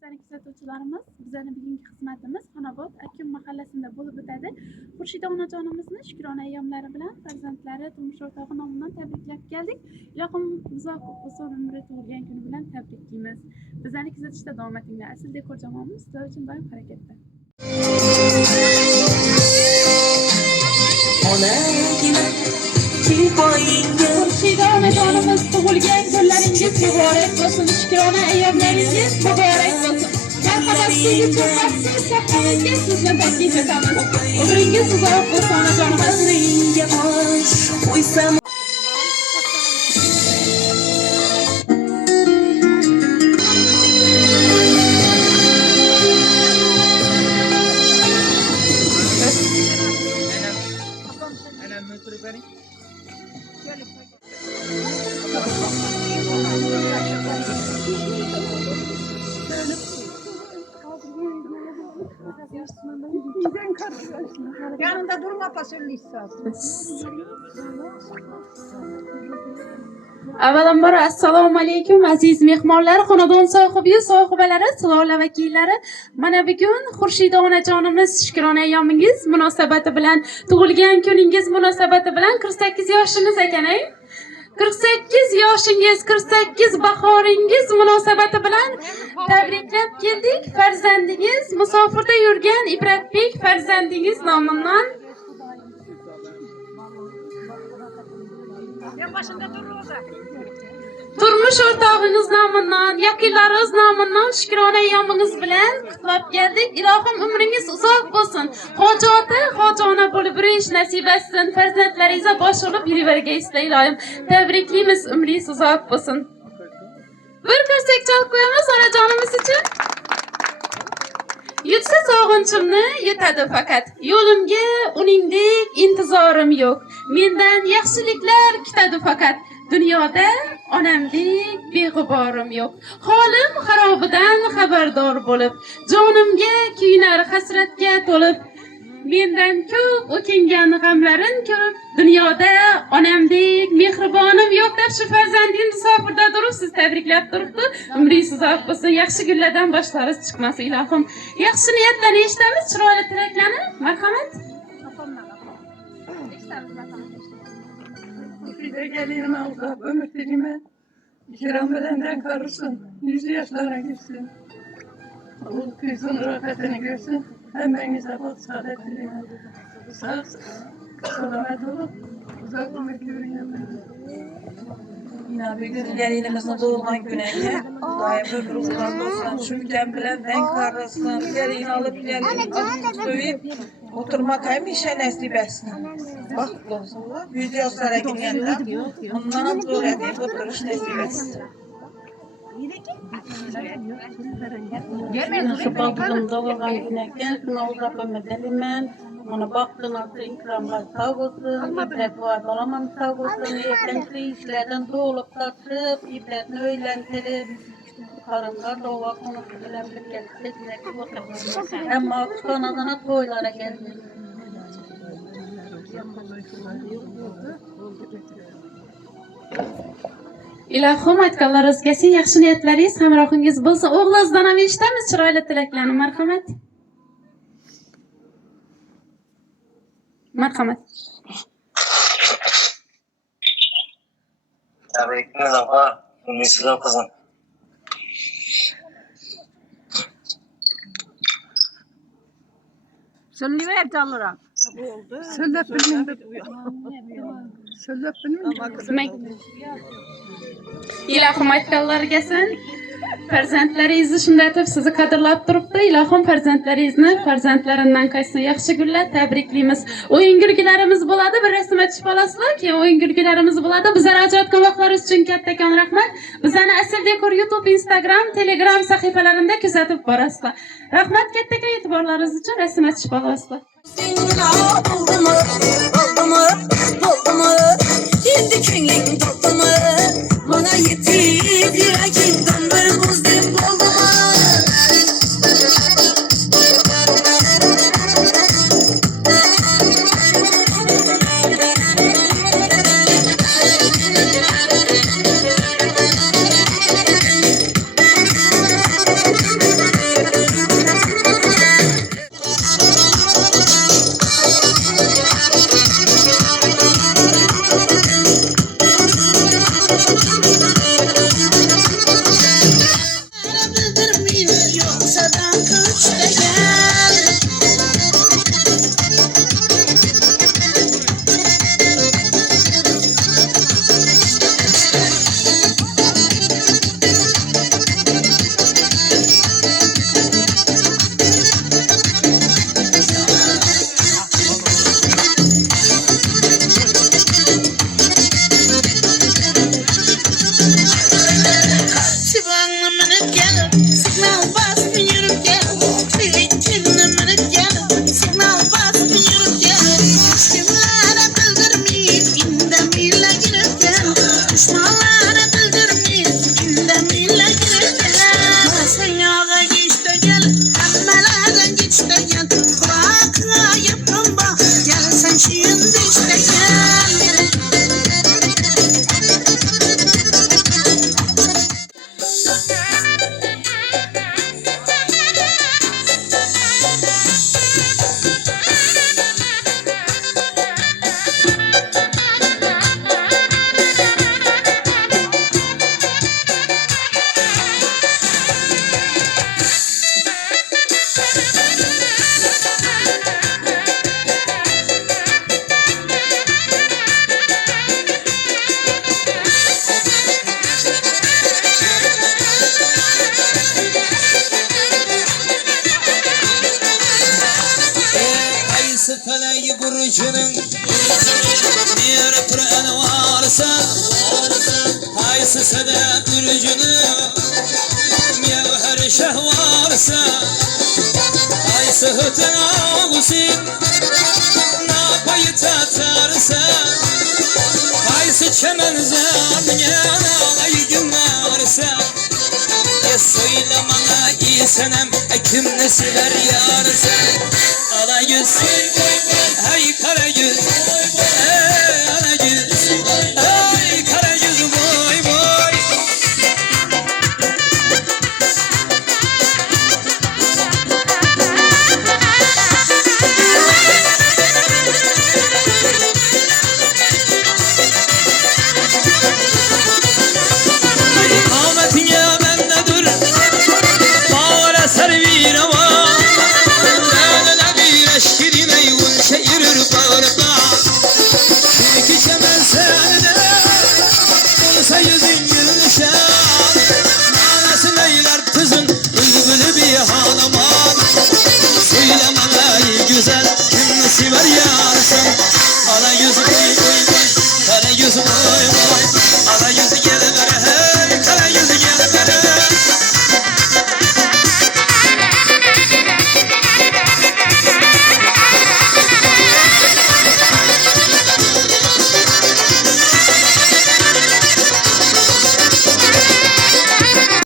bizani kuzatuvchilarimiz, bizani bugungi xizmatimiz Xonobod Akyum mahallasida bo'lib o'tadi. Xurshida onajonimizni Shukrona ayyomlari bilan farzandlari, turmush o'rtog'i nomidan tabriklab keldik. Ilohim uzoq uzun umri tug'ilgan kuni bilan tabriklaymiz. Bizani kuzatishda davom etinglar. Asl dekor jamoamiz sizlar uchun doim harakatda. Xurshida onajonimiz tug'ilgan kunlaringiz muborak bo'lsin. Shukrona ayyomlaringiz muborak bo'lsin. Marhamat, siz uchun maxsus safhamizga sizni taklif etamiz. Umringiz uzoq bo'lsin onajonimiz. Yanında durma fasulye. Avvalambor assalomu alaykum aziz mehmonlar, xonadon sohibi, sohibalari, sulola vakillari. Mana bugun Xurshida onajonimiz Shukrona ayyomingiz munosabati bilan, tug'ilgan kuningiz munosabati bilan 48 yoshingiz ekan. 48 yoshingiz, 48 bahoringiz munosabati bilan tabriklab keldik. Farzandingiz musofirda yurgan Ibratbek farzandingiz nomidan turmush o'rtog'ingiz nomidan, yaqinlaringiz nomidan Shukrona ayyomingiz bilan qutlab keldik. Ilohim umringiz uzoq bo'lsin. Hojona bo'lib yurish nasib etsin. Farzandlaringizga bosh olib yuravergaysizlar ilohim. Tabriklaymiz, umringiz uzoq bo'lsin. Bir ko'rsak chalib qo'yamiz onajonimiz uchun. Yutsa sog'inchimni yutadi faqat. Yo'limga uningdek intizorim yo'q. Mendan yaxshiliklar kutadi faqat. Dunyoda onamdek beg'uborim yo'q. Holim xarobidan xabardor bo'lib, jonimga kuynar hasratga to'lib, mendan ko'p o'kingan g'amlarin ko'rib, dunyoda onamdek mehribonim yo'q deb shu farzandingiz musofirda turib siz tabriklab turibdi. Umringiz uzoq bo'lsin, yaxshi kunlardan boshlaringiz chiqmasin ilohim. Yaxshi niyatlarni eshitamiz, chiroyli tilaklarni. Marhamat. Xurshida gelinime Allah ömür dilime, kiram belenden karırsın, 100 yaşlara girsin. Allah kızın rahatını görsün, hemenize bol saadet dilime. Sağ selamet olun, uzak ömür görüyorum. Yine bugün gelinimizin doğulan güneydi. Daim ömrümüzden olsun, şükran bilen ben karırsın, gelin alıp gelin, söyleyip oturmak hem işe nasip etsin. Bak olsunlar, 100 yaşlara gidenler, ondan zor edip oturuş nasip etsin. Şu baldızım doğurgan güneyken, şuna uzak ömürdelim ben. Ona baktın altı ikramlar sağ olsun, ibret vaat olamam sağ olsun, evlenli işlerden doğulup taşıp, ibretini öğlendirip, karınlar doğuğa konusu bilenlik getirdik, ama akşam adına toylara geldik. Ilohim aytganlaringizga sen yaxshi niyatlaringiz hamrohingiz bo'lsin. O'g'lingizdan ham eshitamiz chiroyli tilaklarni. Marhamat. Marhamat. Tabriklar apa, umringiz kızım. Söyleyeyim canlıra. Söylep bilmem. Ilohim aytganlarga sen farzandlaringizni shunday deb sizni qadrlab turibdi. Ilohim farzandlaringizni farzandlaridan qaysini yaxshi kunlar tabriklaymiz. O'yin gulgilarimiz bo'ladi, bir rasmga tushib olasizlar, keyin o'yin gulgilarimiz bo'ladi. Bizlar ajratgan vaqtlaringiz uchun kattakon rahmat. Bizani Asl Dekor YouTube, Instagram, Telegram sahifalarida kuzatib borasizlar. Rahmat kattakon e'tiborlaringiz uchun, rasmga tushib olasizlar. Şimdi köyün toplama, bana yetir yüreğimden bir buzdim bolduma. varsa ürcünü, mevher şehvarsa, aysı hütün ağusin, napayı tatarsa, aysı çemen zanyen alaydım varsa, söyle bana iyi senem, kim ne sever yarsa, ala yüz, hey kara yüz, ala yüz, hey kara yüz, boy boy. Ahmetine bende dur, bağıra servir ama, lelele bir eşkirine yul şehir bağırda. Çünkü çemen sende, olsa yüzün gülşen, nanası neyler kızın, bülbülü bir halaman. Söyle bana ey güzel, kim sever yarsın, ala yüzü